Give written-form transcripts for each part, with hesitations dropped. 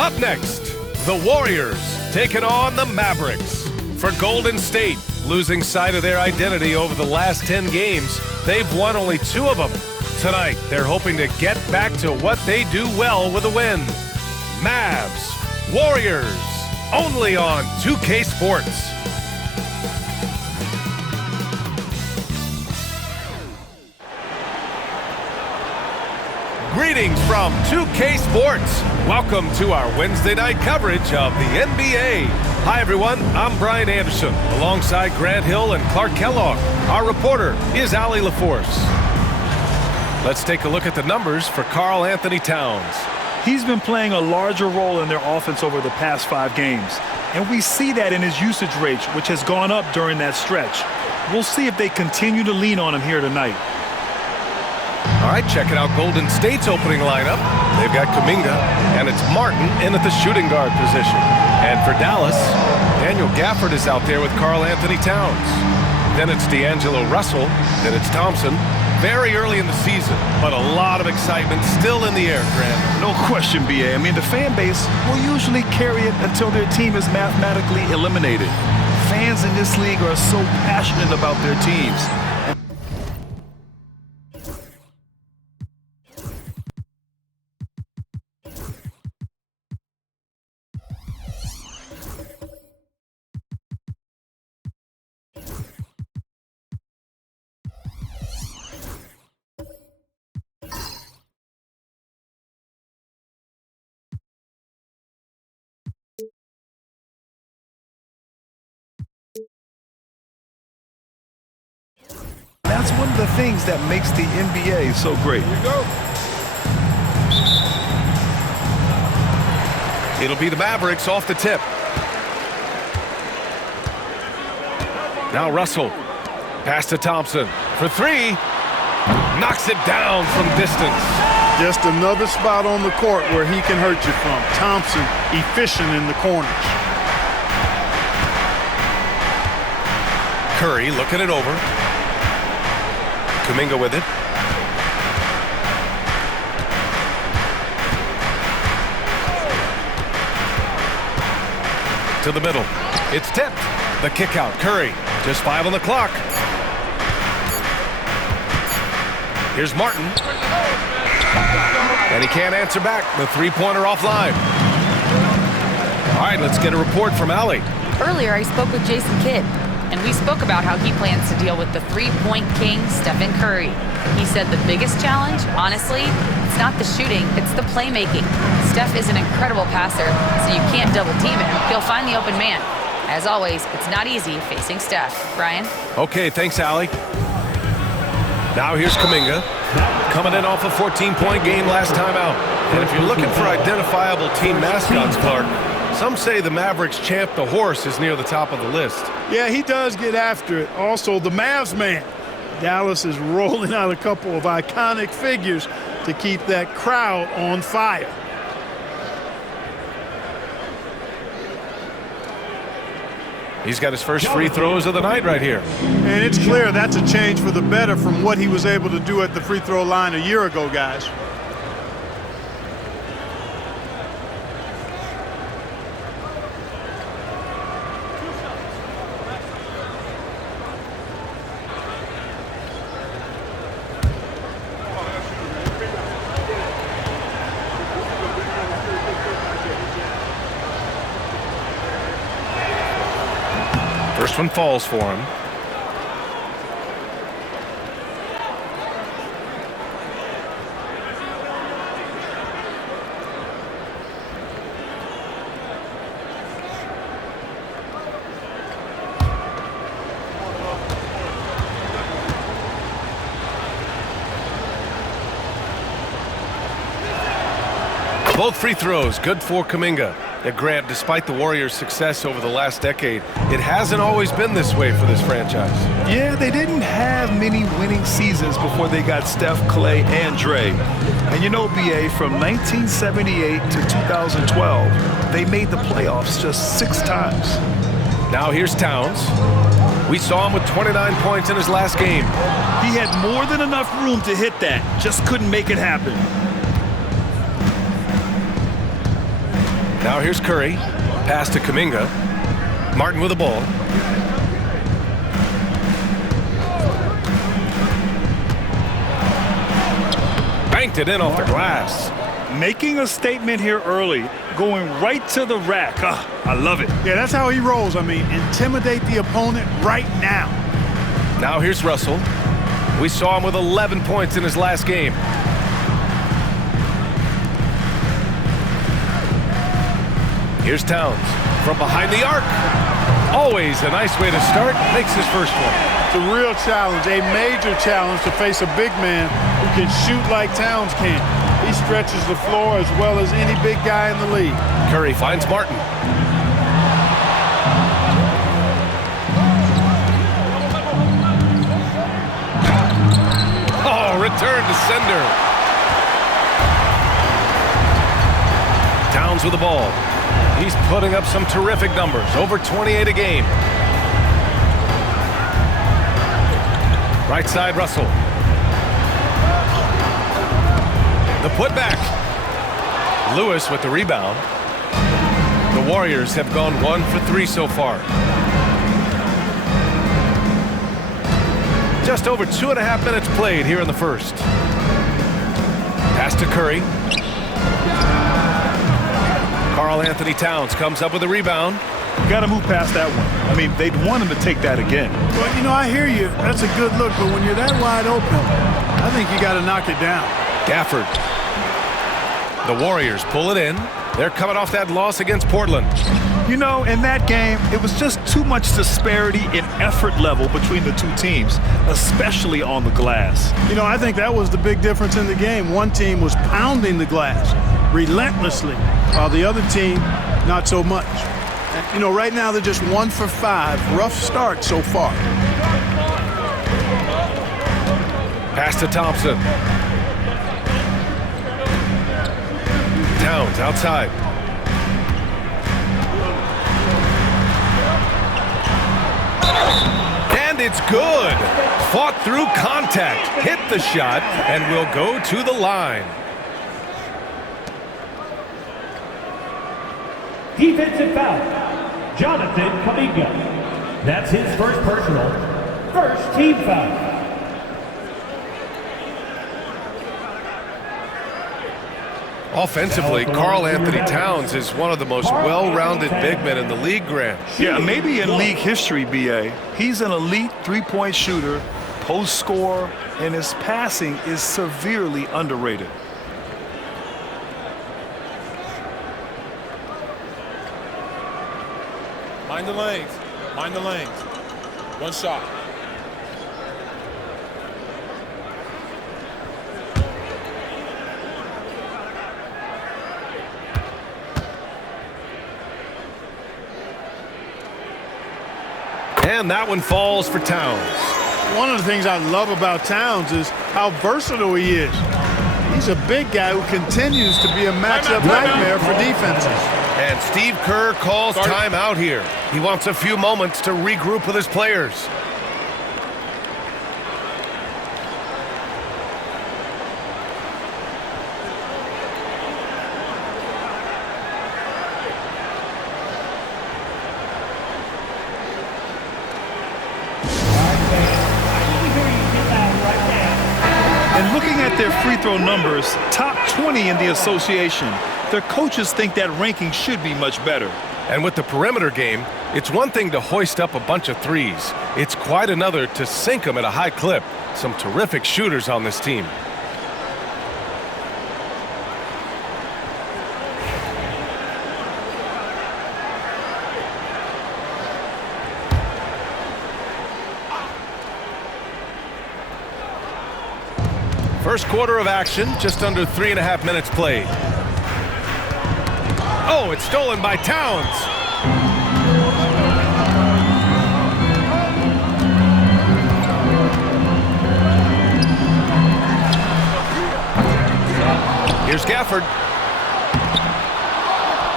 Up next, the Warriors taking on the Mavericks. For Golden State, losing sight of their identity over the last 10 games, they've won only 2 of them. Tonight, they're hoping to get back to what they do well with a win. Mavs, Warriors, only on 2K Sports. Greetings from 2K Sports. Welcome to our Wednesday night coverage of the NBA. Hi, everyone. I'm Brian Anderson, alongside Grant Hill and Clark Kellogg. Our reporter is Allie LaForce. Let's take a look at the numbers for Karl Anthony Towns. He's been playing a larger role in their offense over the past 5 games, and we see that in his usage rate, which has gone up during that stretch. We'll see if they continue to lean on him here tonight. All right, checking out Golden State's opening lineup. They've got Kuminga, and it's Martin in at the shooting guard position. And for Dallas, Daniel Gafford is out there with Karl Anthony Towns. Then it's D'Angelo Russell. Then it's Thompson. Very early in the season, but a lot of excitement still in the air, Grant. No question, B.A. I mean, the fan base will usually carry it until their team is mathematically eliminated. Fans in this league are so passionate about their teams. That's one of the things that makes the NBA so great. Here we go. It'll be the Mavericks off the tip. Now Russell. Pass to Thompson for 3. Knocks it down from distance. Just another spot on the court where he can hurt you from. Thompson efficient in the corners. Curry looking it over. Kuminga with it. To the middle. It's tipped. The kick out. Curry. Just 5 on the clock. Here's Martin. And he can't answer back. The three-pointer offline. All right, let's get a report from Allie. Earlier, I spoke with Jason Kidd, and we spoke about how he plans to deal with the three-point king, Stephen Curry. He said the biggest challenge, honestly, it's not the shooting, it's the playmaking. Steph is an incredible passer, so you can't double-team him. He'll find the open man. As always, it's not easy facing Steph. Brian? Okay, thanks, Allie. Now here's Kuminga, coming in off a 14-point game last time out. And if you're looking for identifiable team mascots, Clark, some say the Mavericks champ, the horse, is near the top of the list. Yeah, he does get after it. Also, the Mavs man. Dallas is rolling out a couple of iconic figures to keep that crowd on fire. He's got his first free throws of the night right here. And it's clear that's a change for the better from what he was able to do at the free throw line a year ago, guys. First one falls for him. Both free throws good for Kuminga. And Grant, despite the Warriors' success over the last decade, it hasn't always been this way for this franchise. Yeah, they didn't have many winning seasons before they got Steph, Clay, and Dre. And you know, B.A., from 1978 to 2012, they made the playoffs just 6 times. Now here's Towns. We saw him with 29 points in his last game. He had more than enough room to hit that, just couldn't make it happen. Now here's Curry. Pass to Kuminga. Martin with the ball. Banked it in off the glass. Making a statement here early, going right to the rack. I love it. Yeah, that's how he rolls. I mean, intimidate the opponent right now. Now here's Russell. We saw him with 11 points in his last game. Here's Towns from behind the arc. Always a nice way to start. Makes his first one. It's a real challenge, a major challenge to face a big man who can shoot like Towns can. He stretches the floor as well as any big guy in the league. Curry finds Martin. Oh, return to sender. Towns with the ball. He's putting up some terrific numbers, over 28 a game. Right side, Russell. The putback. Lewis with the rebound. The Warriors have gone 1 for 3 so far. Just over 2.5 minutes played here in the first. Pass to Curry. Karl Anthony Towns comes up with a rebound. Got to move past that one. I mean, they'd want him to take that again. Well, you know, I hear you. That's a good look, but when you're that wide open, I think you got to knock it down. Gafford. The Warriors pull it in. They're coming off that loss against Portland. You know, in that game, it was just too much disparity in effort level between the two teams, especially on the glass. You know, I think that was the big difference in the game. One team was pounding the glass relentlessly, while the other team, not so much. And, you know, right now they're just 1 for 5. Rough start so far. Pass to Thompson. Towns outside. And it's good. Fought through contact, hit the shot, and will go to the line. Defensive foul, Jonathan Kuminga. That's his first personal, first team foul. Offensively, Karl Anthony Towns is one of the most well-rounded big men in the league, Grant. Yeah, maybe in league history, B.A. He's an elite three-point shooter, post scorer, and his passing is severely underrated. Mind the lanes. Mind the lanes. One shot. And that one falls for Towns. One of the things I love about Towns is how versatile he is. He's a big guy who continues to be a matchup nightmare for defenses. And Steve Kerr calls timeout here. He wants a few moments to regroup with his players. And looking at their free throw numbers, top 20 in the association, their coaches think that ranking should be much better. And with the perimeter game, it's one thing to hoist up a bunch of threes. It's quite another to sink them at a high clip. Some terrific shooters on this team. First quarter of action, just under 3.5 minutes played. Oh, it's stolen by Towns. Here's Gafford.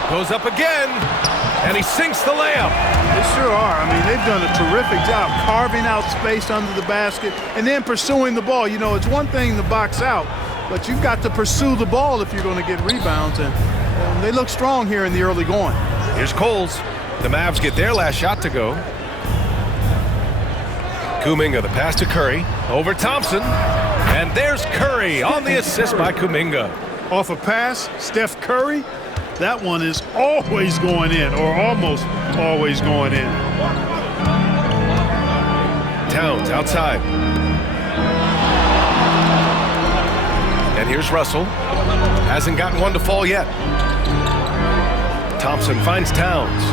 Goes up again, and he sinks the layup. They sure are. I mean, they've done a terrific job carving out space under the basket and then pursuing the ball. You know, it's one thing to box out, but you've got to pursue the ball if you're going to get rebounds. And They look strong here in the early going. Here's Coles. The Mavs get their last shot to go. Kuminga, the pass to Curry. Over Thompson. And there's Curry on the assist by Kuminga. Off a pass, Steph Curry. That one is always going in, or almost always going in. Towns outside. And here's Russell. Hasn't gotten one to fall yet. Thompson finds Towns.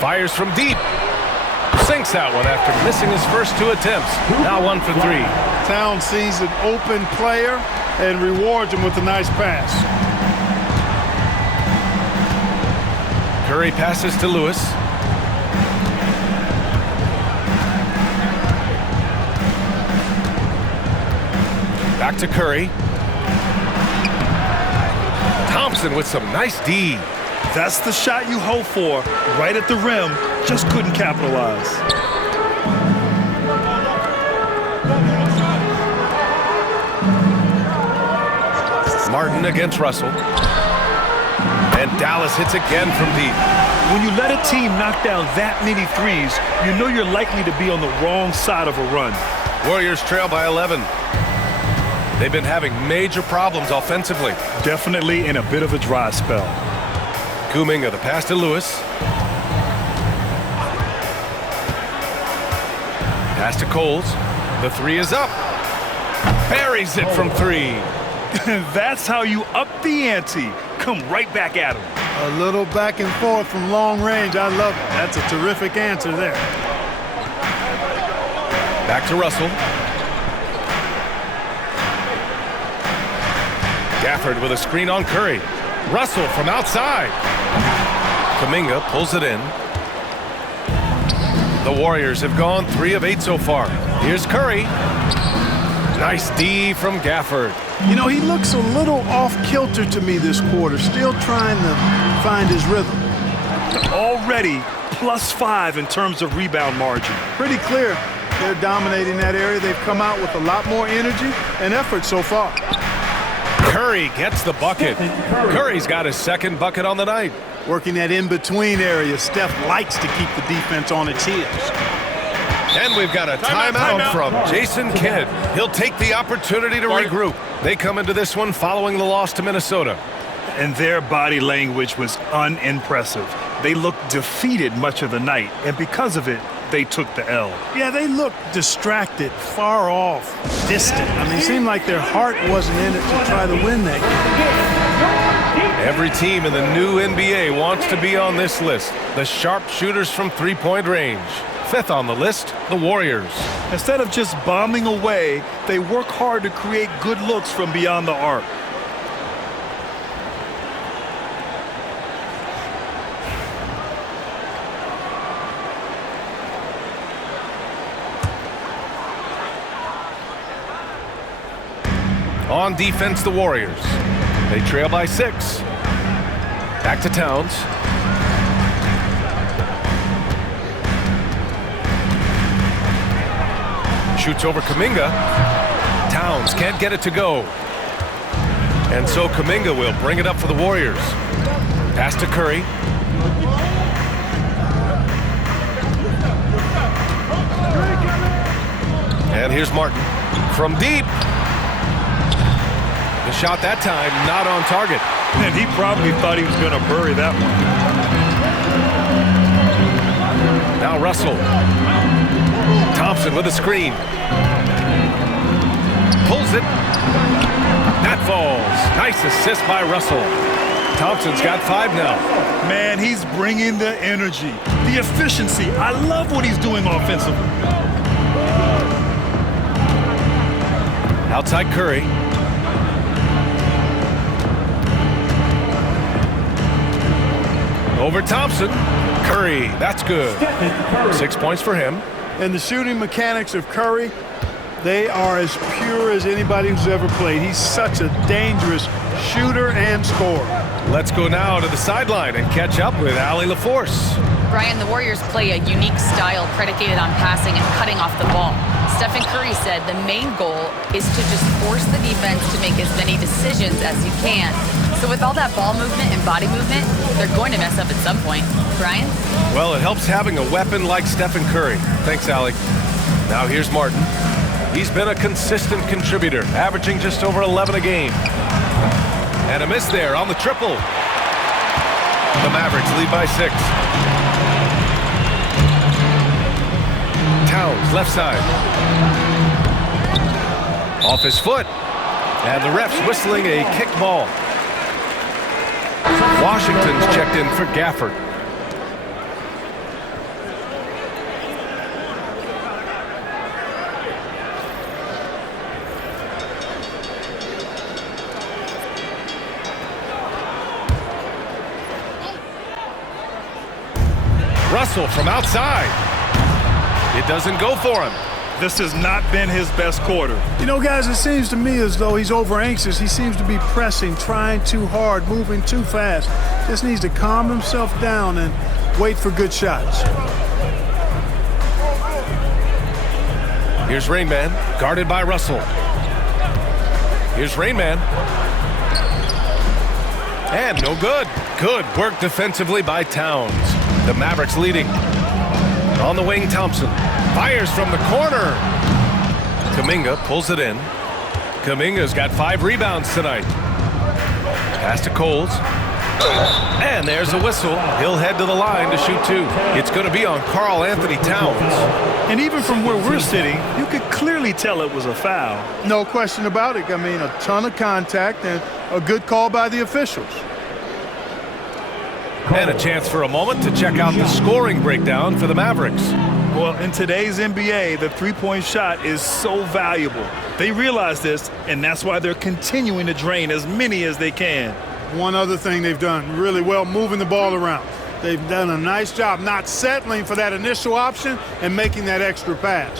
Fires from deep. Sinks that one after missing his first 2 attempts. Now 1 for 3. Towns sees an open player and rewards him with a nice pass. Curry passes to Lewis. Back to Curry. Thompson with some nice D. That's the shot you hope for. Right at the rim, just couldn't capitalize. Martin against Russell. And Dallas hits again from deep. When you let a team knock down that many threes, you know you're likely to be on the wrong side of a run. Warriors trail by 11. They've been having major problems offensively. Definitely in a bit of a dry spell. Kuminga, the pass to Lewis. Pass to Coles. The 3 is up. Buries it from 3. That's how you up the ante. Come right back at him. A little back and forth from long range. I love it. That's a terrific answer there. Back to Russell. Gafford with a screen on Curry. Russell from outside. Kuminga pulls it in. The Warriors have gone 3 of 8 so far. Here's Curry. Nice D from Gafford. You know, he looks a little off-kilter to me this quarter, still trying to find his rhythm. Already +5 in terms of rebound margin. Pretty clear they're dominating that area. They've come out with a lot more energy and effort so far. Curry gets the bucket. Curry's got his 2nd bucket on the night. Working that in-between area, Steph likes to keep the defense on its heels. And we've got a timeout from Jason Kidd. He'll take the opportunity to regroup. They come into this one following the loss to Minnesota. And their body language was unimpressive. They looked defeated much of the night, and because of it, they took the L. Yeah, they looked distracted, far off, distant. I mean, it seemed like their heart wasn't in it to try to win that game. Every team in the new NBA wants to be on this list. The sharpshooters from 3-point range. 5th on the list, the Warriors. Instead of just bombing away, they work hard to create good looks from beyond the arc. On defense, the Warriors. They trail by 6. Back to Towns. Shoots over Kuminga. Towns can't get it to go. And so Kuminga will bring it up for the Warriors. Pass to Curry. And here's Martin from deep. The shot that time not on target. And he probably thought he was going to bury that one. Now Russell. Thompson with a screen. Pulls it. That falls. Nice assist by Russell. Thompson's got 5 now. Man, he's bringing the energy, the efficiency. I love what he's doing offensively. Outside Curry. Over Thompson. Curry, that's good. 6 points for him. And the shooting mechanics of Curry, they are as pure as anybody who's ever played. He's such a dangerous shooter and scorer. Let's go now to the sideline and catch up with Allie LaForce. Brian, the Warriors play a unique style predicated on passing and cutting off the ball. Stephen Curry said the main goal is to just force the defense to make as many decisions as you can. So with all that ball movement and body movement, they're going to mess up at some point. Brian? Well, it helps having a weapon like Stephen Curry. Thanks, Allie. Now here's Martin. He's been a consistent contributor, averaging just over 11 a game. And a miss there on the triple. The Mavericks lead by 6. Towns, left side. Off his foot. And the ref's whistling a kicked ball. Washington's checked in for Gafford. Russell from outside. It doesn't go for him. This has not been his best quarter. You know, guys, it seems to me as though he's over anxious. He seems to be pressing, trying too hard, moving too fast. Just needs to calm himself down and wait for good shots. Here's Rain Man, guarded by Russell. Here's Rain Man. And no good. Good work defensively by Towns. The Mavericks leading. On the wing, Thompson fires from the corner. Kuminga pulls it in. Kuminga's got 5 rebounds tonight. Pass to Coles. And there's a whistle. He'll head to the line to shoot 2. It's going to be on Karl Anthony Towns. And even from where we're sitting, you could clearly tell it was a foul. No question about it. I mean, a ton of contact and a good call by the officials. And a chance for a moment to check out the scoring breakdown for the Mavericks. Well, in today's NBA, the three-point shot is so valuable. They realize this, and that's why they're continuing to drain as many as they can. One other thing they've done really well, moving the ball around. They've done a nice job not settling for that initial option and making that extra pass.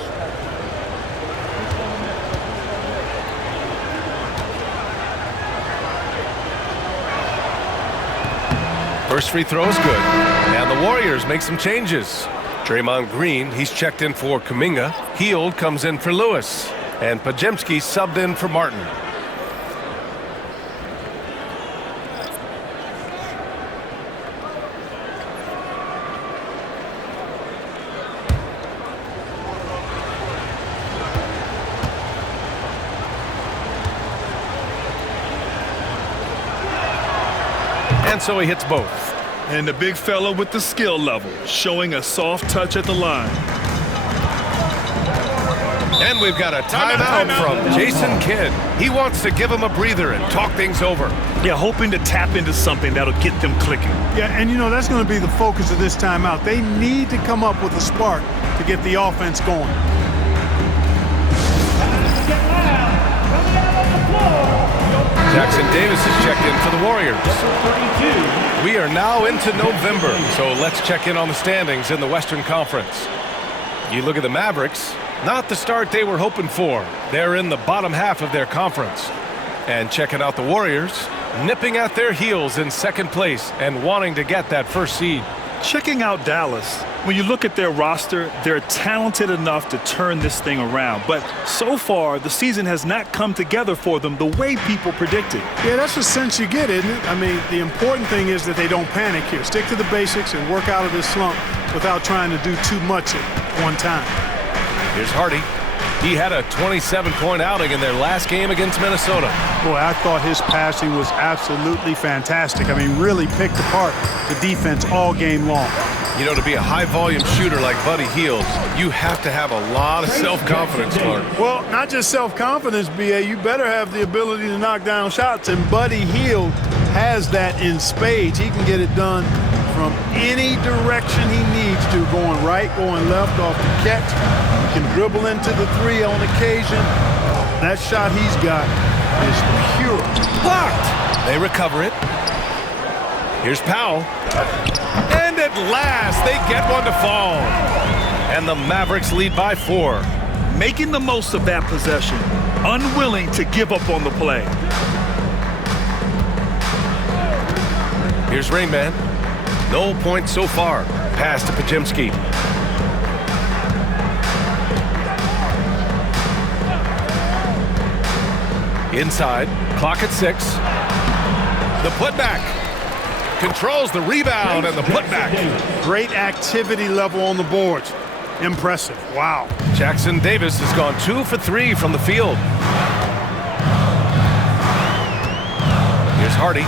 First free throw is good. And the Warriors make some changes. Draymond Green, he's checked in for Kuminga. Hield comes in for Lewis. And Podziemski subbed in for Martin. And so he hits both. And the big fella with the skill level, showing a soft touch at the line. And we've got a timeout from Jason Kidd. He wants to give him a breather and talk things over. Yeah, hoping to tap into something that'll get them clicking. Yeah, and you know, that's going to be the focus of this timeout. They need to come up with a spark to get the offense going. Jackson Davis is checked in for the Warriors. We are now into November, so let's check in on the standings in the Western Conference. You look at the Mavericks, not the start they were hoping for. They're in the bottom half of their conference. And checking out the Warriors, nipping at their heels in second place and wanting to get that first seed. Checking out Dallas, when you look at their roster, they're talented enough to turn this thing around. But so far, the season has not come together for them the way people predicted. Yeah, that's the sense you get, isn't it? I mean, the important thing is that they don't panic here. Stick to the basics and work out of this slump without trying to do too much at one time. Here's Hardy. He had a 27-point outing in their last game against Minnesota. Boy, I thought his passing was absolutely fantastic. I mean, really picked apart the defense all game long. You know, to be a high-volume shooter like Buddy Hield, you have to have a lot of self-confidence, Mark. Well, not just self-confidence, B.A. You better have the ability to knock down shots, and Buddy Hield has that in spades. He can get it done from any direction he needs to, going right, going left off the catch. He can dribble into the three on occasion. That shot he's got is pure. Blocked. They recover it. Here's Powell. And at last, they get one to fall. And the Mavericks lead by 4. Making the most of that possession, unwilling to give up on the play. Here's Rain Man. No points so far. Pass to Pajimski. Inside, clock at 6. The putback. Controls the rebound and the putback. Great activity level on the boards. Impressive. Wow. Jackson Davis has gone 2 for 3 from the field. Here's Hardy.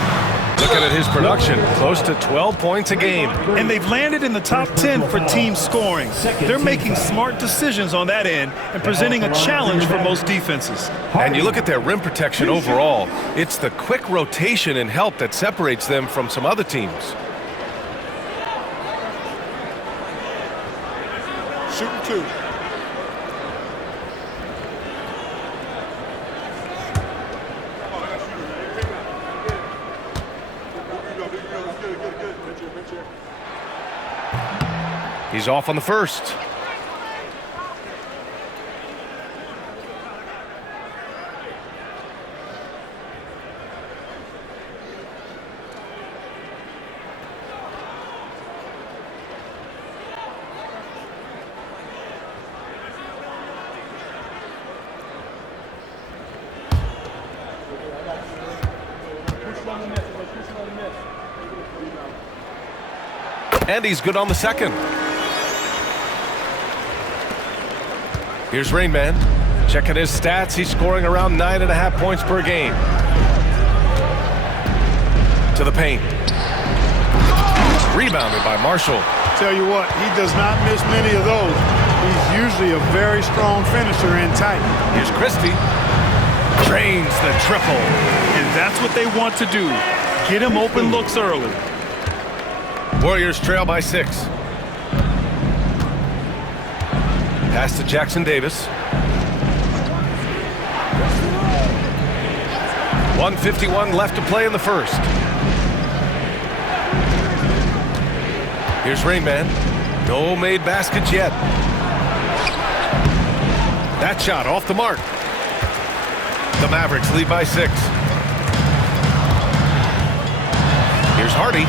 Looking at his production, close to 12 points a game. And they've landed in the top 10 for team scoring. They're making smart decisions on that end and presenting a challenge for most defenses. And you look at their rim protection overall, it's the quick rotation and help that separates them from some other teams. Shooting 2. He's off on the first. And he's good on the second. Here's Rain Man. Checking his stats. He's scoring around 9.5 points per game. To the paint. Rebounded by Marshall. Tell you what, he does not miss many of those. He's usually a very strong finisher in tight. Here's Christie. Drains the triple. And that's what they want to do. Get him open looks early. Warriors trail by 6. Pass to Jackson Davis. 1:51 left to play in the first. Here's Rain Man. No made baskets yet. That shot off the mark. The Mavericks lead by 6. Here's Hardy.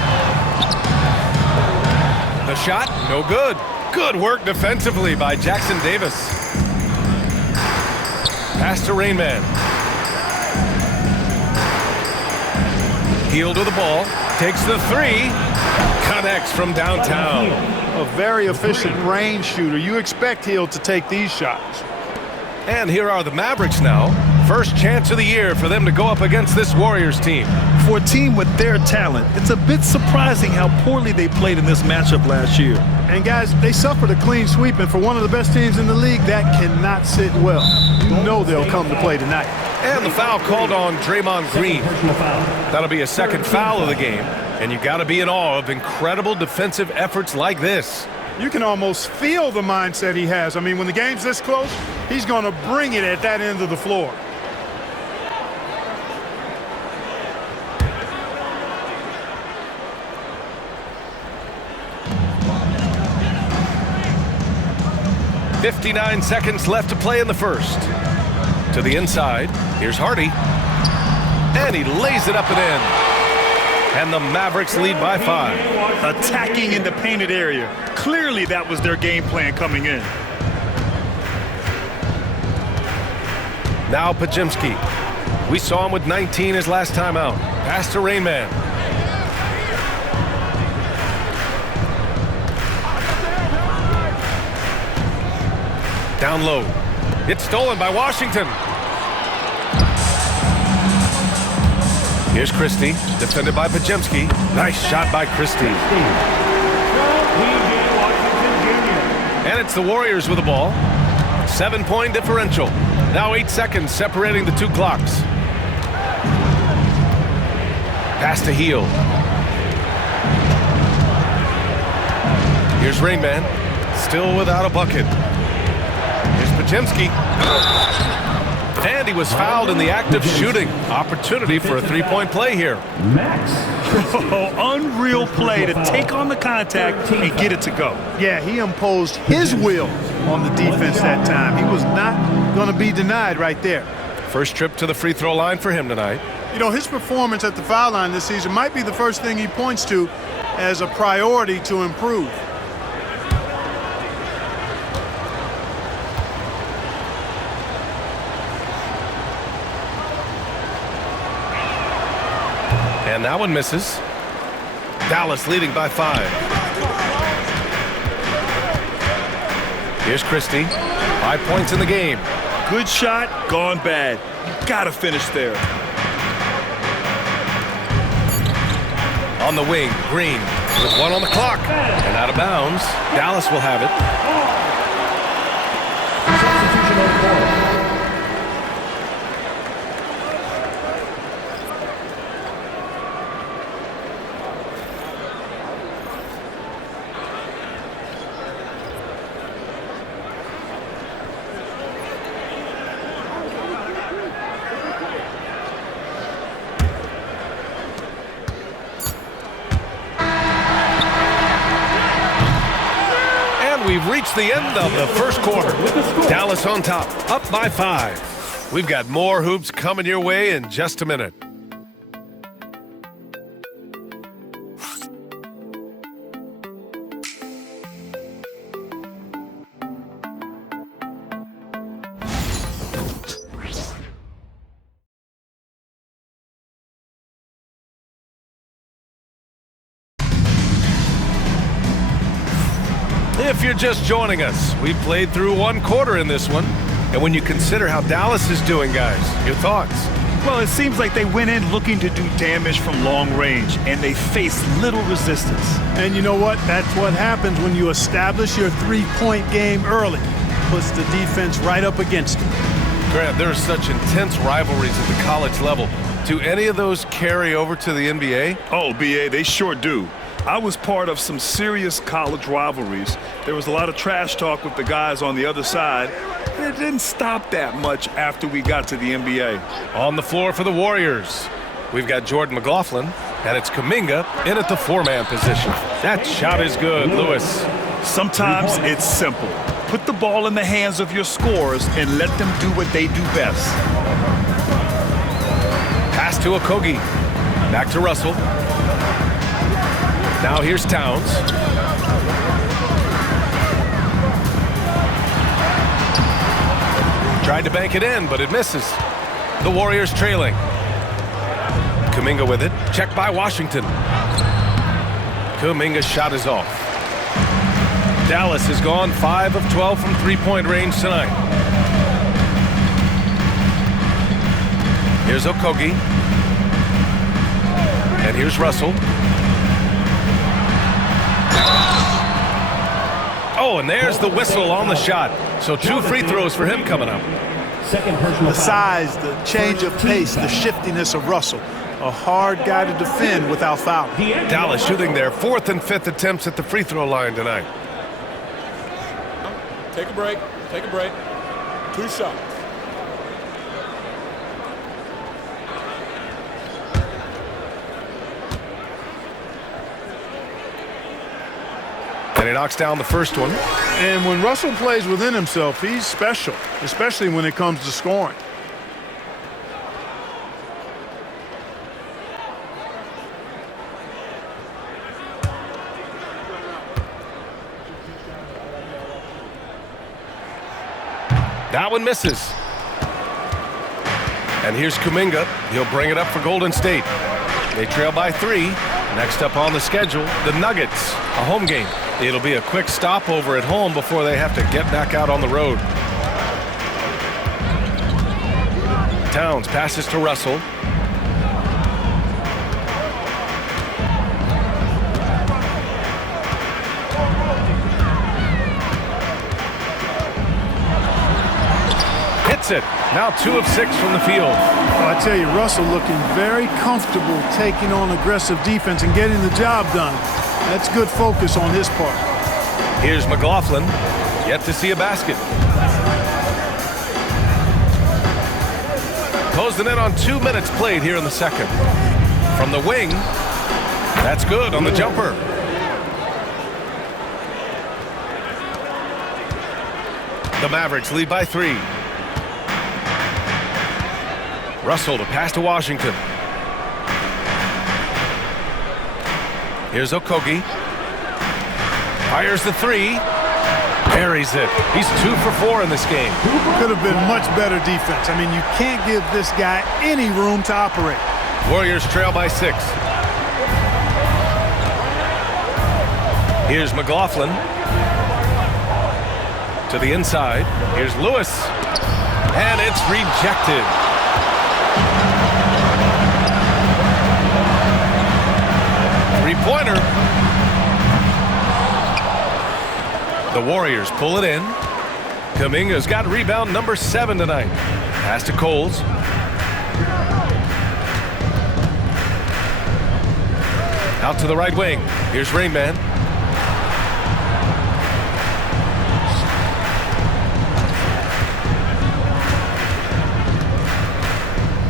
The shot, no good. Good work defensively by Jackson Davis. Pass to Rain Man. Heel to the ball. Takes the 3. Connects from downtown. A very efficient range shooter. You expect Hill to take these shots. And here are the Mavericks now. First chance of the year for them to go up against this Warriors team. For a team with their talent, it's a bit surprising how poorly they played in this matchup last year. And guys, they suffered a clean sweep, and for one of the best teams in the league, that cannot sit well. You know they'll come to play tonight. And the foul called on Draymond Green. That'll be a second foul of the game. And you got to be in awe of incredible defensive efforts like this. You can almost feel the mindset he has. I mean, when the game's this close, he's going to bring it at that end of the floor. .59 seconds left to play in the first. To the inside. Here's Hardy. And he lays it up and in. And the Mavericks lead by 5. Attacking in the painted area. Clearly that was their game plan coming in. Now Pajimski. We saw him with 19 his last time out. Pass to Rain Man. Down low. It's stolen by Washington. Here's Christie, defended by Pajimski. Nice shot by Christie. And it's the Warriors with the ball. 7-point differential. Now 8 seconds separating the two clocks. Pass to Heel. Here's Rain Man, still without a bucket. Here's Pajimski. And he was fouled in the act of shooting. Opportunity for a three-point play here. Unreal play to take on the contact and get it to go. Yeah, he imposed his will on the defense that time. He was not going to be denied right there. First trip to the free throw line for him tonight. You know, his performance at the foul line this season might be the first thing he points to as a priority to improve. And that one misses. Dallas leading by 5. Here's Christie. 5 points in the game. Good shot, gone bad. You gotta finish there. On the wing, Green with 1 on the clock. And out of bounds. Dallas will have it. Substitution on the court. We've reached the end of the first quarter. Dallas on top, up by 5. We've got more hoops coming your way in just a minute. If you're just joining us, we played through 1 quarter in this one. And when you consider how Dallas is doing, guys, your thoughts? Well, it seems like they went in looking to do damage from long range, and they faced little resistance. And you know what? That's what happens when you establish your three-point game early. Puts the defense right up against it. Grant, there are such intense rivalries at the college level. Do any of those carry over to the NBA? Oh, BA, they sure do. I was part of some serious college rivalries. There was a lot of trash talk with the guys on the other side. And it didn't stop that much after we got to the NBA. On the floor for the Warriors, we've got Jordan McLaughlin, and it's Kuminga in at the 4-man position. That shot is good, Lewis. Sometimes it's simple. Put the ball in the hands of your scorers and let them do what they do best. Pass to Okogie. Back to Russell. Now here's Towns. Tried to bank it in, but it misses. The Warriors trailing. Kuminga with it. Checked by Washington. Kuminga's shot is off. Dallas has gone 5 of 12 from three-point range tonight. Here's Okogie. And here's Russell. Oh, and there's the whistle on the shot. So 2 free throws for him coming up. Second personal The size, the change of pace, the shiftiness of Russell. A hard guy to defend without fouling. Dallas shooting their 4th and 5th attempts at the free throw line tonight. Take a break. Take a break. 2 shots. And he knocks down the first one. And when Russell plays within himself, he's special, especially when it comes to scoring. That one misses. And here's Kuminga. He'll bring it up for Golden State. They trail by 3. Next up on the schedule, the Nuggets, a home game. It'll be a quick stopover at home before they have to get back out on the road. Towns passes to Russell. Hits it. Now 2 of 6 from the field. Well, I tell you, Russell looking very comfortable taking on aggressive defense and getting the job done. That's good focus on his part. Here's McLaughlin. Yet to see a basket. Closing in on 2 minutes played here in the second. From the wing. That's good on the jumper. The Mavericks lead by 3. Russell to pass to Washington. Here's Okogie. Fires the 3. Buries it. He's 2 for 4 in this game. Could have been much better defense. I mean, you can't give this guy any room to operate. Warriors trail by 6. Here's McLaughlin to the inside. Here's Lewis, and it's rejected. Three-pointer. The Warriors pull it in. Kuminga's got rebound number 7 tonight. Pass to Coles. Out to the right wing. Here's Rainman.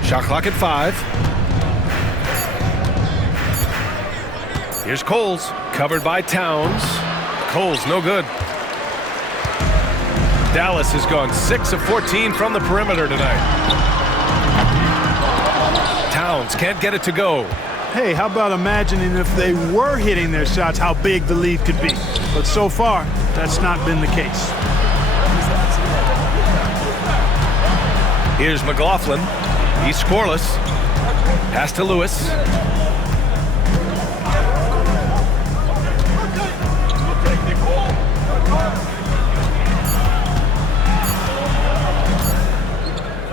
Shot clock at 5. Here's Coles, covered by Towns. Coles no good. Dallas has gone 6 of 14 from the perimeter tonight. Towns can't get it to go. Hey, how about imagining if they were hitting their shots, how big the lead could be? But so far, that's not been the case. Here's McLaughlin. He's scoreless. Pass to Lewis.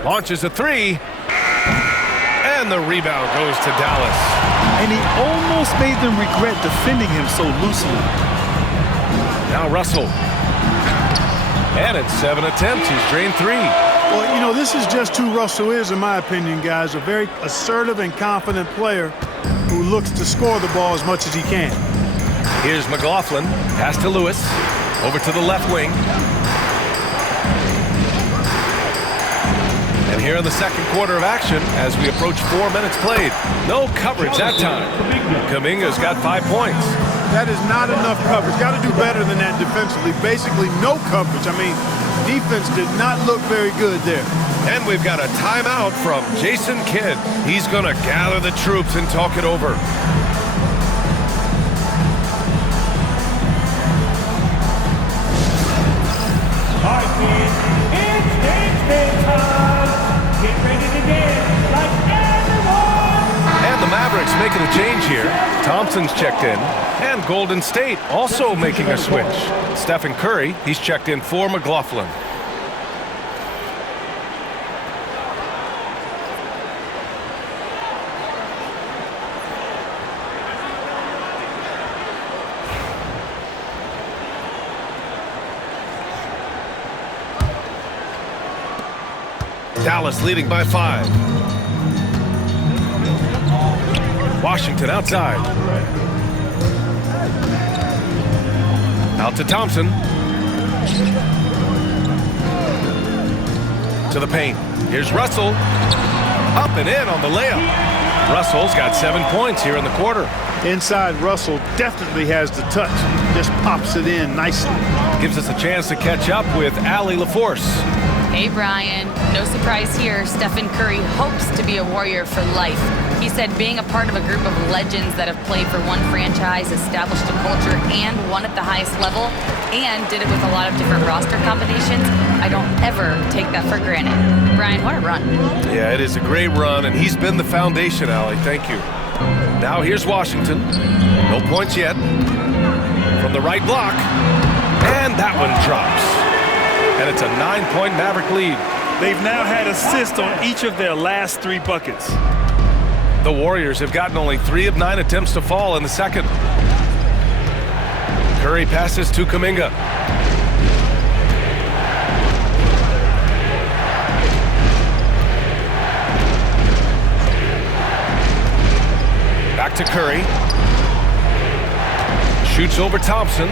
Launches a 3. And the rebound goes to Dallas. And he almost made them regret defending him so loosely. Now Russell. And in 7 attempts, he's drained 3. Well, you know, this is just who Russell is, in my opinion, guys. A very assertive and confident player who looks to score the ball as much as he can. Here's McLaughlin. Pass to Lewis. Over to the left wing. And here in the second quarter of action, as we approach 4 minutes played. No coverage that time. Kuminga's got 5 points. That is not enough coverage. Got to do better than that defensively. Basically, no coverage. I mean, defense did not look very good there. And we've got a timeout from Jason Kidd. He's going to gather the troops and talk it over. All right, kids, it's game time. Get ready to dance like everyone. And the Mavericks making a change here. Thompson's checked in. And Golden State also making a switch. Stephen Curry, he's checked in for McLaughlin. Dallas leading by 5. Washington outside. Out to Thompson. To the paint. Here's Russell. Up and in on the layup. Russell's got 7 points here in the quarter. Inside, Russell definitely has the touch. Just pops it in nicely. Gives us a chance to catch up with Allie LaForce. Hey, Brian. No surprise here. Stephen Curry hopes to be a Warrior for life. He said being a part of a group of legends that have played for one franchise, established a culture, and won at the highest level, and did it with a lot of different roster combinations, I don't ever take that for granted. Brian, what a run. Yeah, it is a great run, and he's been the foundation, Allie. Thank you. Now here's Washington. No points yet. From the right block. And that one drops. And it's a 9-point Maverick lead. They've now had assists on each of their last 3 buckets. The Warriors have gotten only 3 of 9 attempts to fall in the second. Curry passes to Kuminga. Back to Curry. Shoots over Thompson.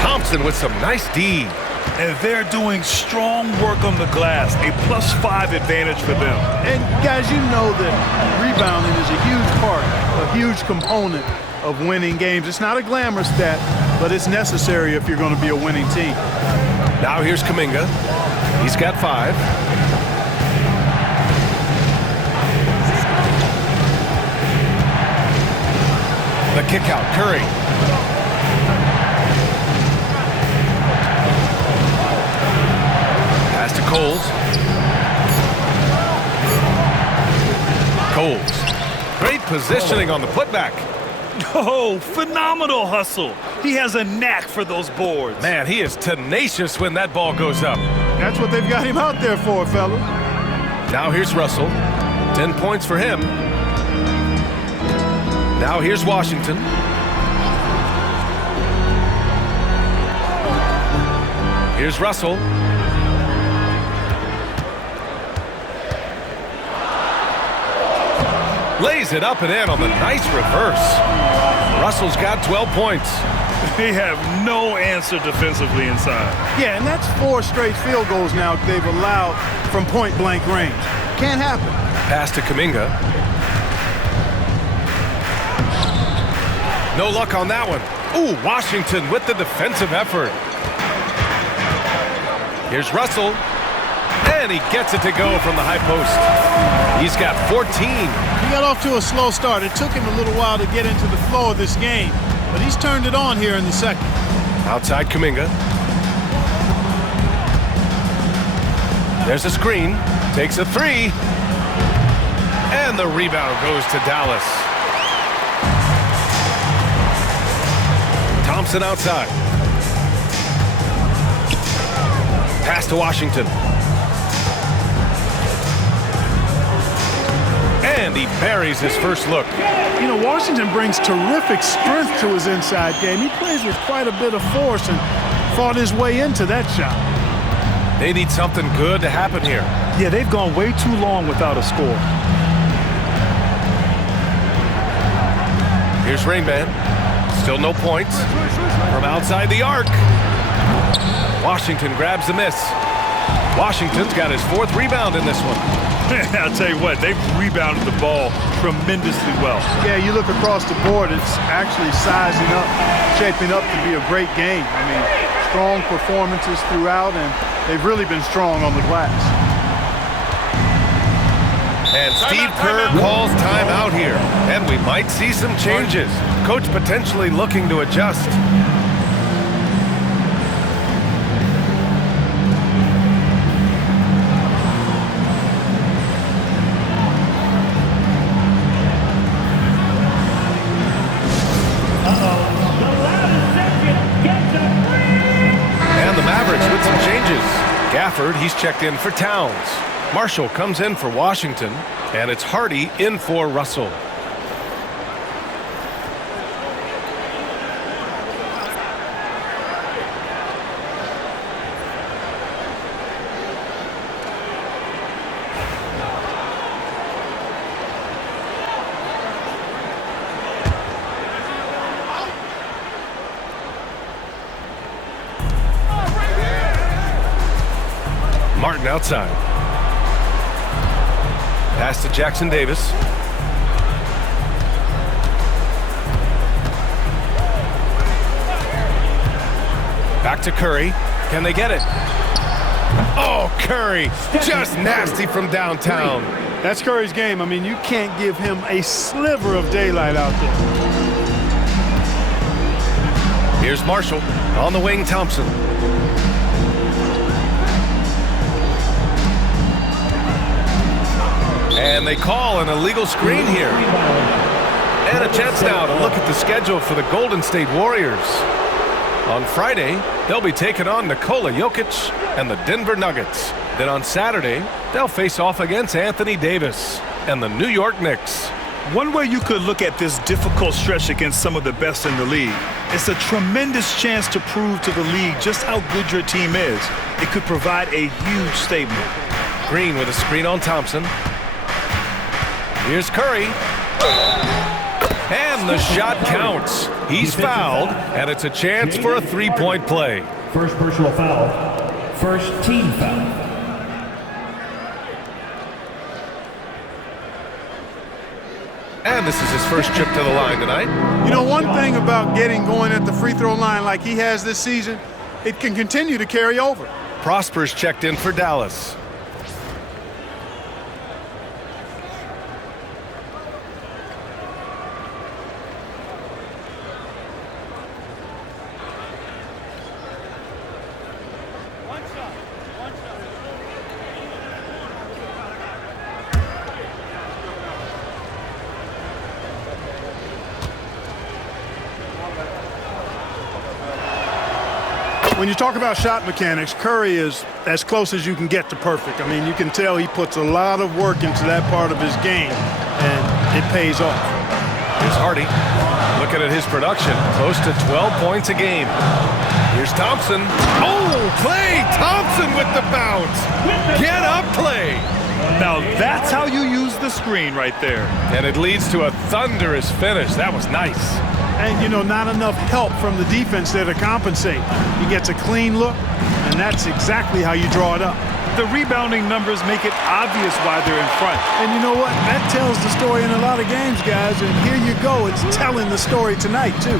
Thompson with some nice D. And they're doing strong work on the glass, a +5 advantage for them. And guys, you know that rebounding is a huge part, a huge component of winning games. It's not a glamour stat, but it's necessary if you're going to be a winning team. Now here's Kuminga. He's got 5. The kick out, Curry. Pass to Coles. Tolles. Great positioning on the putback. Oh, phenomenal hustle. He has a knack for those boards. Man, he is tenacious when that ball goes up. That's what they've got him out there for, fellas. Now here's Russell. 10 points for him. Now here's Washington. Here's Russell. Lays it up and in on the nice reverse. Russell's got 12 points. They have no answer defensively inside. Yeah, and that's 4 straight field goals now they've allowed from point-blank range. Can't happen. Pass to Kuminga. No luck on that one. Ooh, Washington with the defensive effort. Here's Russell. And he gets it to go from the high post. He's got 14. He got off to a slow start. It took him a little while to get into the flow of this game, but he's turned it on here in the second. Outside Kuminga. There's a screen. Takes a 3. And the rebound goes to Dallas. Thompson outside. Pass to Washington. And he buries his first look. You know, Washington brings terrific strength to his inside game. He plays with quite a bit of force and fought his way into that shot. They need something good to happen here. Yeah, they've gone way too long without a score. Here's Rainman. Still no points. From outside the arc. Washington grabs the miss. Washington's got his 4th rebound in this one. I'll tell you what, they've rebounded the ball tremendously well. Yeah, you look across the board, it's actually sizing up, shaping up to be a great game. I mean, strong performances throughout, and they've really been strong on the glass. And Steve Kerr calls timeout here. And we might see some changes. Coach potentially looking to adjust. And the Mavericks with some changes. Gafford, he's checked in for Towns. Marshall comes in for Washington, and it's Hardy in for Russell. Martin outside. Pass to Jackson Davis. Back to Curry. Can they get it? Oh, Curry. Just nasty from downtown. That's Curry's game. I mean, you can't give him a sliver of daylight out there. Here's Marshall. On the wing, Thompson. And they call an illegal screen here. And a chance now to look at the schedule for the Golden State Warriors. On Friday, they'll be taking on Nikola Jokic and the Denver Nuggets. Then on Saturday, they'll face off against Anthony Davis and the New York Knicks. One way you could look at this difficult stretch against some of the best in the league, it's a tremendous chance to prove to the league just how good your team is. It could provide a huge statement. Green with a screen on Thompson. Here's Curry. And the shot counts. He's fouled, and it's a chance for a three-point play. First personal foul. First team foul. And this is his first trip to the line tonight. You know, one thing about getting going at the free throw line like he has this season, it can continue to carry over. Prosper's checked in for Dallas. When you talk about shot mechanics, Curry is as close as you can get to perfect. I mean, you can tell he puts a lot of work into that part of his game, and it pays off. Here's Hardy. Looking at his production, close to 12 points a game. Here's Thompson. Oh, Klay Thompson with the bounce. Get up, Klay. Now that's how you use the screen right there. And it leads to a thunderous finish. That was nice. And, you know, not enough help from the defense there to compensate. He gets a clean look, and that's exactly how you draw it up. The rebounding numbers make it obvious why they're in front. And you know what? That tells the story in a lot of games, guys. And here you go. It's telling the story tonight, too.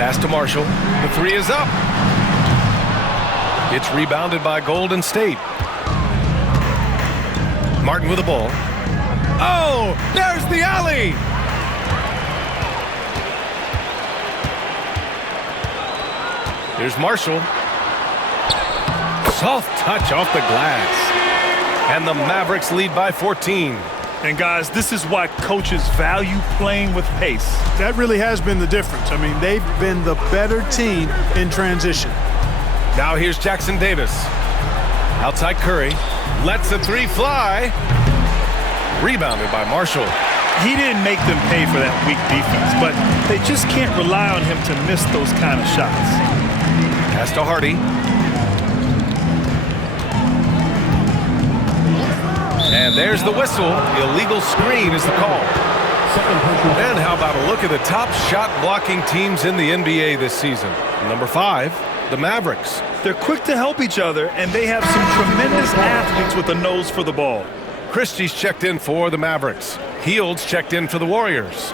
Pass to Marshall. The three is up. It's rebounded by Golden State. Martin with the ball. Oh, there's the alley. Here's Marshall. Soft touch off the glass. And the Mavericks lead by 14. And guys, this is why coaches value playing with pace. That really has been the difference. I mean, they've been the better team in transition. Now here's Jackson Davis. Outside Curry. Lets the three fly. Rebounded by Marshall. He didn't make them pay for that weak defense, but they just can't rely on him to miss those kind of shots. Pass to Hardy. And there's the whistle. Illegal screen is the call. And how about a look at the top shot blocking teams in the NBA this season? Number 5, the Mavericks. They're quick to help each other, and they have some tremendous athletes with a nose for the ball. Christie's checked in for the Mavericks. Heald's checked in for the Warriors.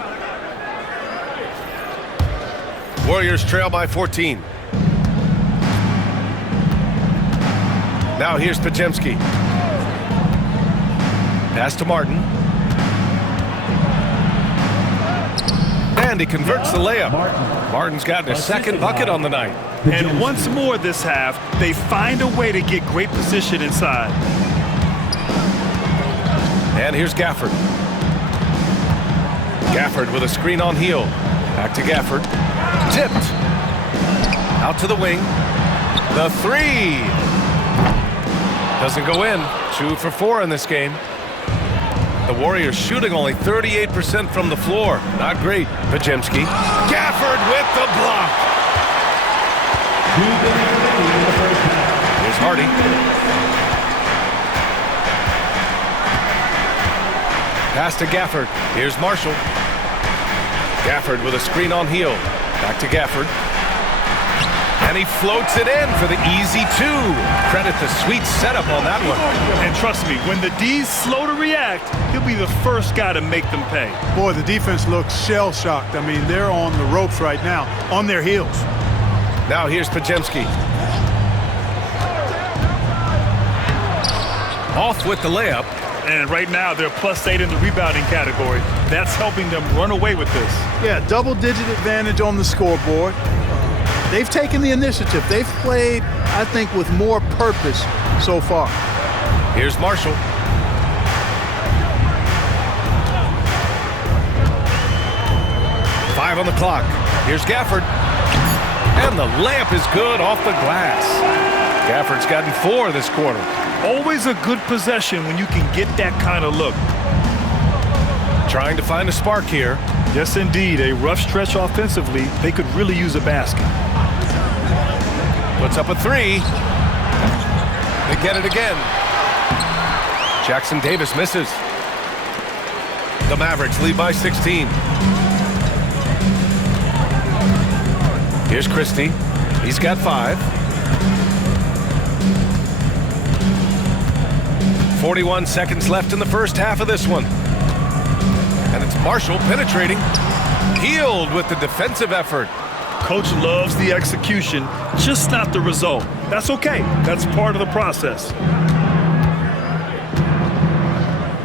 Warriors trail by 14. Now here's Podziemski. Pass to Martin. And he converts the layup. Martin's gotten his second bucket on the night. And once more this half, they find a way to get great position inside. And here's Gafford. Gafford with a screen on heel. Back to Gafford. Tipped. Out to the wing. The three. Doesn't go in. 2 for 4 in this game. The Warriors shooting only 38% from the floor. Not great. Podziemski. Gafford with the block. Here's Hardy. Pass to Gafford. Here's Marshall. Gafford with a screen on heel. Back to Gafford. And he floats it in for the easy 2. Credit the sweet setup on that one. And trust me, when the D's slow to react, he'll be the first guy to make them pay. Boy, the defense looks shell-shocked. I mean, they're on the ropes right now, on their heels. Now here's Podziemski. Off with the layup. And right now, they're +8 in the rebounding category. That's helping them run away with this. Yeah, double-digit advantage on the scoreboard. They've taken the initiative. They've played, I think, with more purpose so far. Here's Marshall. Five on the clock. Here's Gafford. And the layup is good off the glass. Gafford's gotten 4 this quarter. Always a good possession when you can get that kind of look. Trying to find a spark here. Yes, indeed. A rough stretch offensively. They could really use a basket. Puts up a 3. They get it again. Jackson Davis misses. The Mavericks lead by 16. Here's Christie. He's got 5. 41 seconds left in the first half of this one. And it's Marshall penetrating. Healed with the defensive effort. Coach loves the execution, just not the result. That's okay. That's part of the process.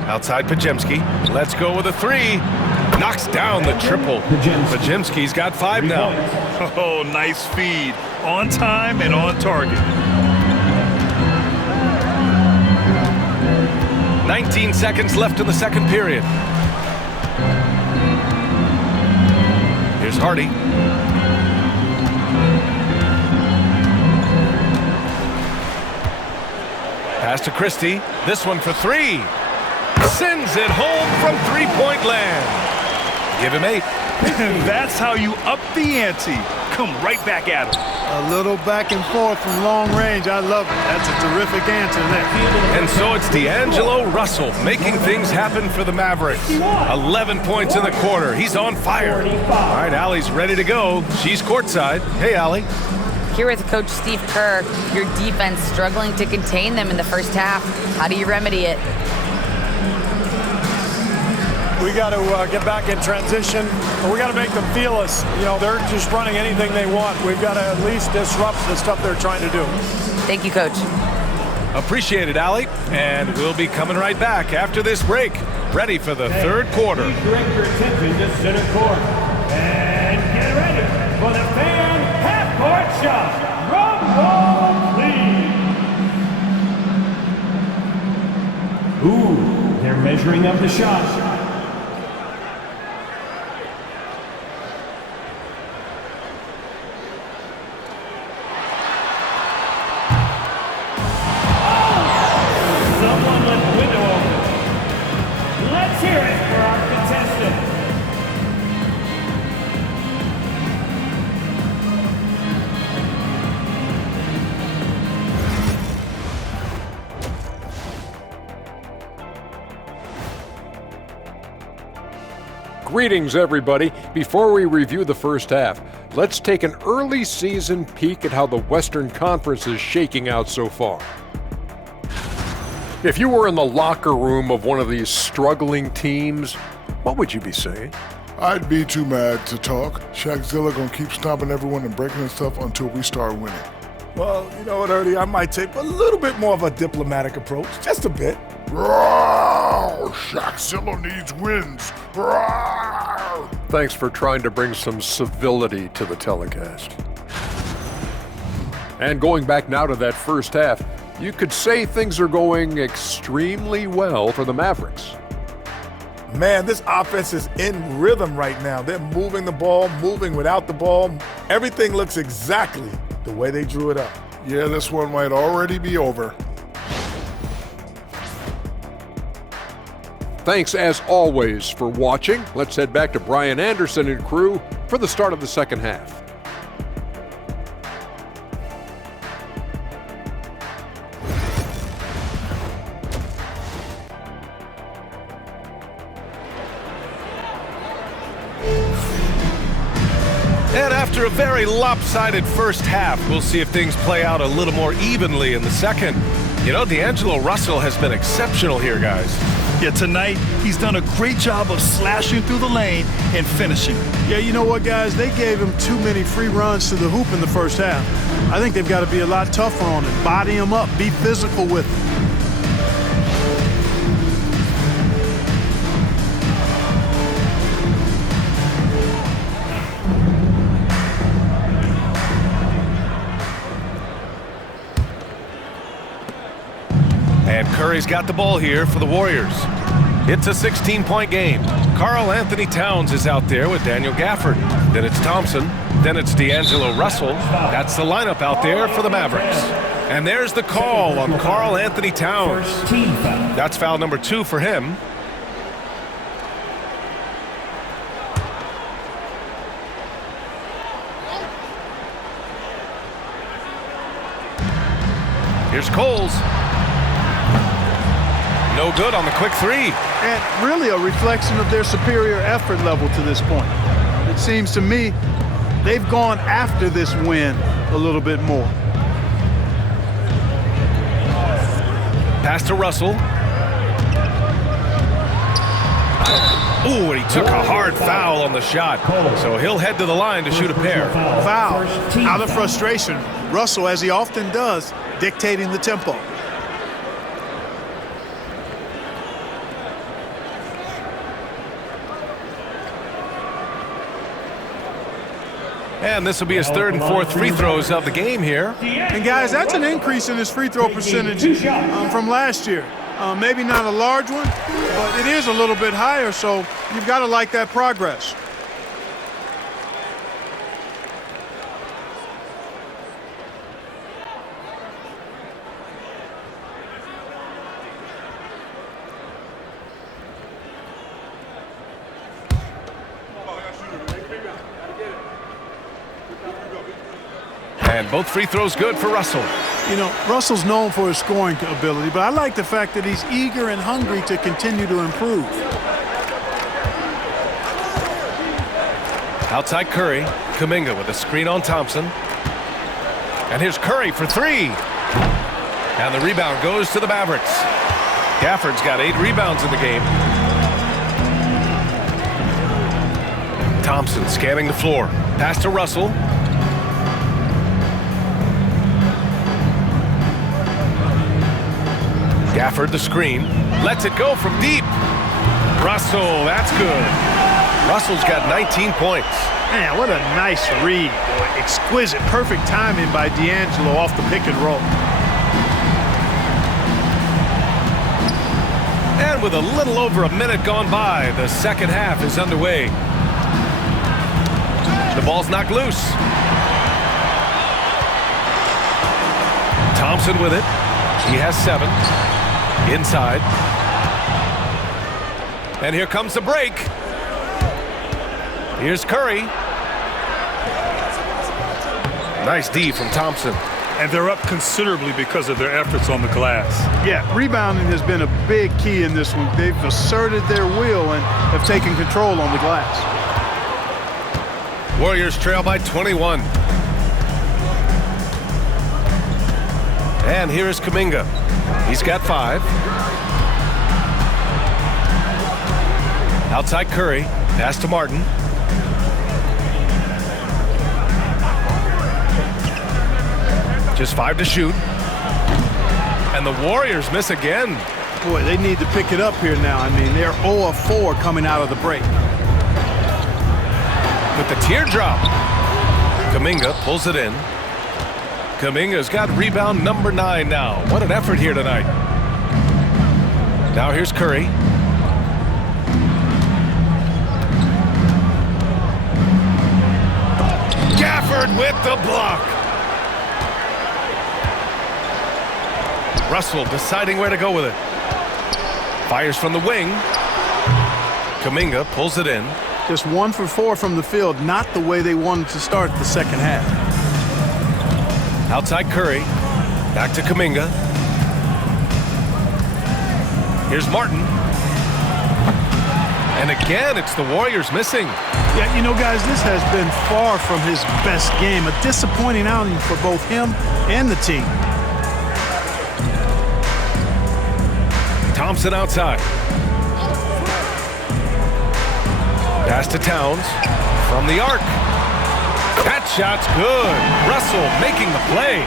Outside Podziemski. Let's go with a 3. Knocks down the triple. Podziemski's got 5 now. Oh, nice feed. On time and on target. 19 seconds left in the second period. Here's Hardy. Pass to Christie. This one for three. Sends it home from three-point land. Give him 8. That's how you up the ante. Come right back at him. A little back and forth from long range. I love it. That's a terrific answer there. And so it's D'Angelo Russell making things happen for the Mavericks. 11 points in the quarter. He's on fire. All right, Allie's ready to go. She's courtside. Hey, Allie. Here with Coach Steve Kerr, your defense struggling to contain them in the first half. How do you remedy it? We got to get back in transition, but we got to make them feel us. You know, they're just running anything they want. We've got to at least disrupt the stuff they're trying to do. Thank you, Coach. Appreciate it, Allie. And we'll be coming right back after this break, ready for the third quarter. Please direct your attention to center court. And get ready for the fan half-court shot. Drum roll, please. Ooh, they're measuring up the shot. Greetings, everybody. Before we review the first half, let's take an early season peek at how the Western Conference is shaking out so far. If you were in the locker room of one of these struggling teams, what would you be saying? I'd be too mad to talk. Shaqzilla gonna keep stomping everyone and breaking stuff until we start winning. Well, you know what, Ernie? I might take a little bit more of a diplomatic approach. Just a bit. Rawr! Shaqzilla needs wins. Rawr! Thanks for trying to bring some civility to the telecast. And going back now to that first half, you could say things are going extremely well for the Mavericks. Man, this offense is in rhythm right now. They're moving the ball, moving without the ball. Everything looks exactly the way they drew it up. Yeah, this one might already be over. Thanks, as always, for watching. Let's head back to Brian Anderson and crew for the start of the second half. And after a very lopsided first half, we'll see if things play out a little more evenly in the second. You know, D'Angelo Russell has been exceptional here, guys. Yeah, tonight he's done a great job of slashing through the lane and finishing. Yeah, you know what, guys? They gave him too many free runs to the hoop in the first half. I think they've got to be a lot tougher on him. Body him up. Be physical with him. And Curry's got the ball here for the Warriors. It's a 16-point game. Karl Anthony Towns is out there with Daniel Gafford. Then it's Thompson. Then it's D'Angelo Russell. That's the lineup out there for the Mavericks. And there's the call on Karl Anthony Towns. That's foul number 2 for him. Here's Coles. No good on the quick three. And really a reflection of their superior effort level to this point. It seems to me they've gone after this win a little bit more. Pass to Russell. Ooh, and he took a hard foul on the shot. So he'll head to the line to shoot a pair. Foul. Out of frustration, Russell, as he often does, dictating the tempo. And this will be his third and fourth free throws of the game here. And guys, that's an increase in his free throw percentage from last year. Maybe not a large one, but it is a little bit higher, so you've got to like that progress. And both free throws good for Russell. You know, Russell's known for his scoring ability, but I like the fact that he's eager and hungry to continue to improve. Outside Curry. Kuminga with a screen on Thompson. And here's Curry for three. And the rebound goes to the Mavericks. Gafford's got 8 rebounds in the game. Thompson scanning the floor. Pass to Russell. Gafford the screen. Lets it go from deep. Russell, that's good. Russell's got 19 points. Man, what a nice read. Exquisite, perfect timing by D'Angelo off the pick and roll. And with a little over a minute gone by, the second half is underway. The ball's knocked loose. Thompson with it. He has 7. Inside. And here comes the break. Here's Curry. Nice D from Thompson. And they're up considerably because of their efforts on the glass. Yeah, rebounding has been a big key in this one. They've asserted their will and have taken control on the glass. Warriors trail by 21. And here is Kuminga. He's got 5. Outside Curry. Pass to Martin. Just 5 to shoot. And the Warriors miss again. Boy, they need to pick it up here now. I mean, they're 0 of 4 coming out of the break. With the teardrop. Kuminga pulls it in. Kuminga's got rebound number 9 now. What an effort here tonight. Now here's Curry. Gafford with the block. Russell deciding where to go with it. Fires from the wing. Kuminga pulls it in. Just 1 for 4 from the field, not the way they wanted to start the second half. Outside Curry. Back to Kuminga. Here's Martin. And again, it's the Warriors missing. Yeah, you know, guys, this has been far from his best game. A disappointing outing for both him and the team. Thompson outside. Pass to Towns from the arc. That shot's good. Russell making the play.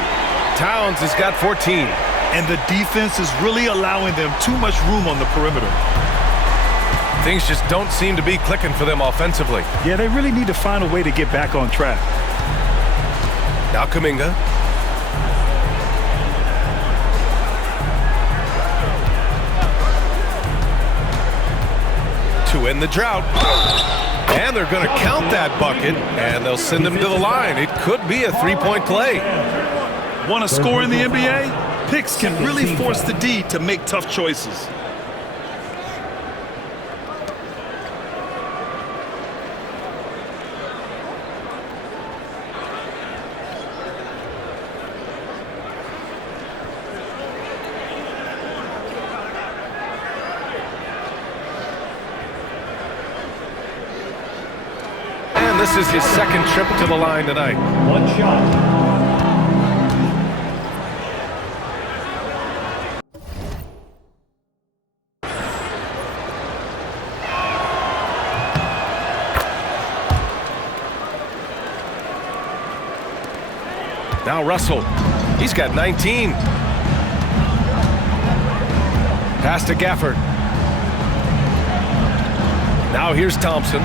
Towns has got 14. And the defense is really allowing them too much room on the perimeter. Things just don't seem to be clicking for them offensively. Yeah, they really need to find a way to get back on track. Now Kuminga. To end the drought. And they're going to count that bucket, and they'll send him to the line. It could be a 3-point play. Want to score in the NBA? Picks can really force the D to make tough choices. This is his second trip to the line tonight. 1 shot. Now Russell. He's got 19. Pass to Gafford. Now here's Thompson.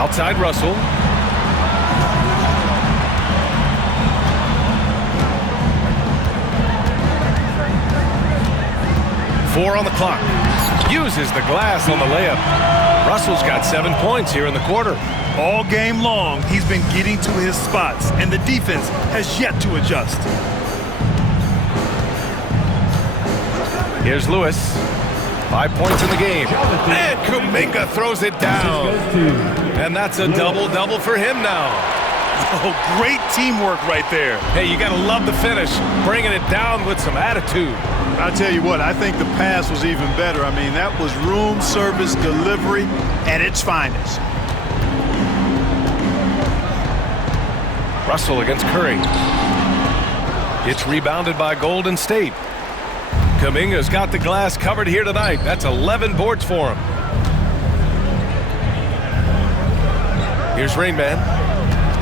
Outside Russell. Four on the clock. Uses the glass on the layup. Russell's got 7 points here in the quarter. All game long, he's been getting to his spots, and the defense has yet to adjust. Here's Lewis. 5 points in the game. And Kuminga throws it down. And that's a double-double for him now. Oh, great teamwork right there. Hey, you got to love the finish, bringing it down with some attitude. I'll tell you what, I think the pass was even better. I mean, that was room service delivery at its finest. Russell against Curry. It's rebounded by Golden State. Kuminga's got the glass covered here tonight. That's 11 boards for him. Here's Rain Man.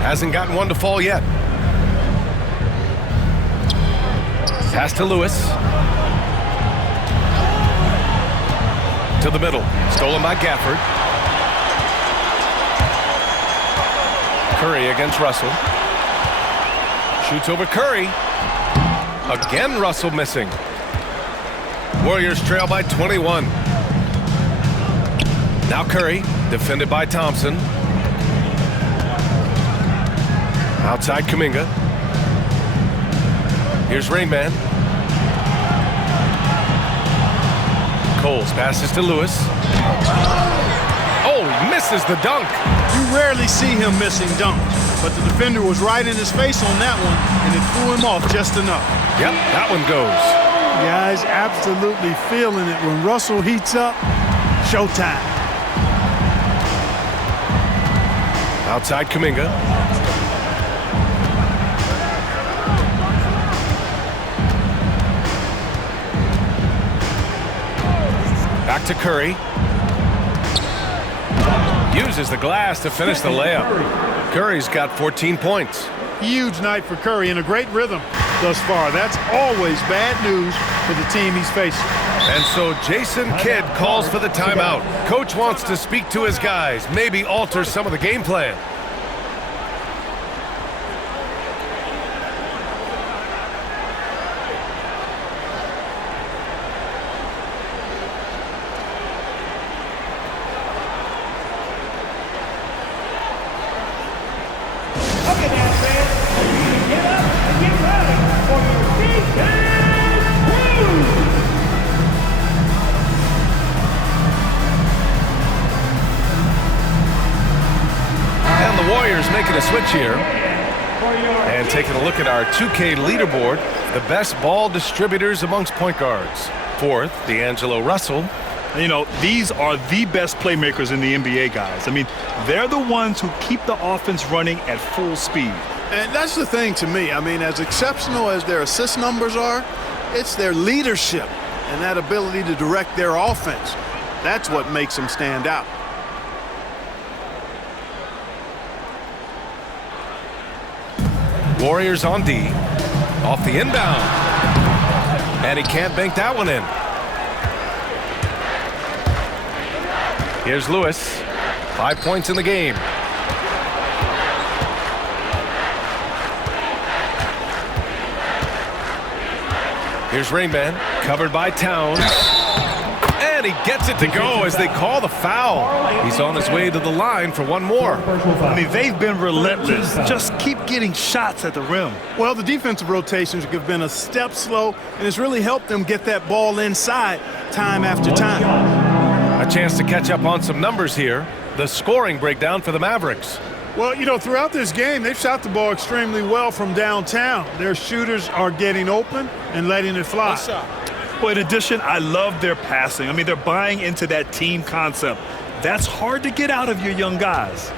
Hasn't gotten one to fall yet. Pass to Lewis. To the middle. Stolen by Gafford. Curry against Russell. Shoots over Curry. Again, Russell missing. Warriors trail by 21. Now Curry, defended by Thompson. Outside Kuminga. Here's Rain Man. Coles passes to Lewis. Oh, misses the dunk. You rarely see him missing dunks, but the defender was right in his face on that one, and it threw him off just enough. Yep, that one goes. Guys absolutely feeling it. When Russell heats up, showtime. Outside Kuminga. Back to Curry. Uses the glass to finish the layup. Curry's got 14 points. Huge night for Curry and a great rhythm thus far. That's always bad news for the team he's facing. And so Jason Kidd calls for the timeout. Coach wants to speak to his guys, maybe alter some of the game plan. Making a switch here and taking a look at our 2K leaderboard, the best ball distributors amongst point guards. Fourth, D'Angelo Russell. You know, these are the best playmakers in the NBA, guys. I mean, they're the ones who keep the offense running at full speed. And that's the thing to me. I mean, as exceptional as their assist numbers are, it's their leadership and that ability to direct their offense. That's what makes them stand out. Warriors on D, off the inbound, and he can't bank that one in. Here's Lewis, 5 points in the game. Here's Rain Man, covered by Towns, and he gets it to go as they call the foul. He's on his way to the line for one more. I mean, they've been relentless. Just keep getting shots at the rim. Well, the defensive rotations have been a step slow, and it's really helped them get that ball inside time after time. A chance to catch up on some numbers here. The scoring breakdown for the Mavericks. Well, you know, throughout this game, they've shot the ball extremely well from downtown. Their shooters are getting open and letting it fly. Well, in addition, I love their passing. I mean, they're buying into that team concept. That's hard to get out of your young guys.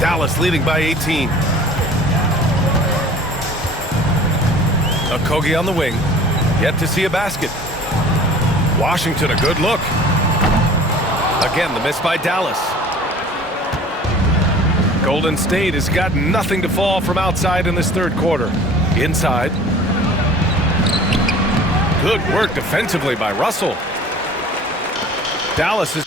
Dallas leading by 18. Okogie on the wing. Yet to see a basket. Washington, a good look. Again, the miss by Dallas. Golden State has got nothing to fall from outside in this third quarter. Inside. Good work defensively by Russell. Dallas has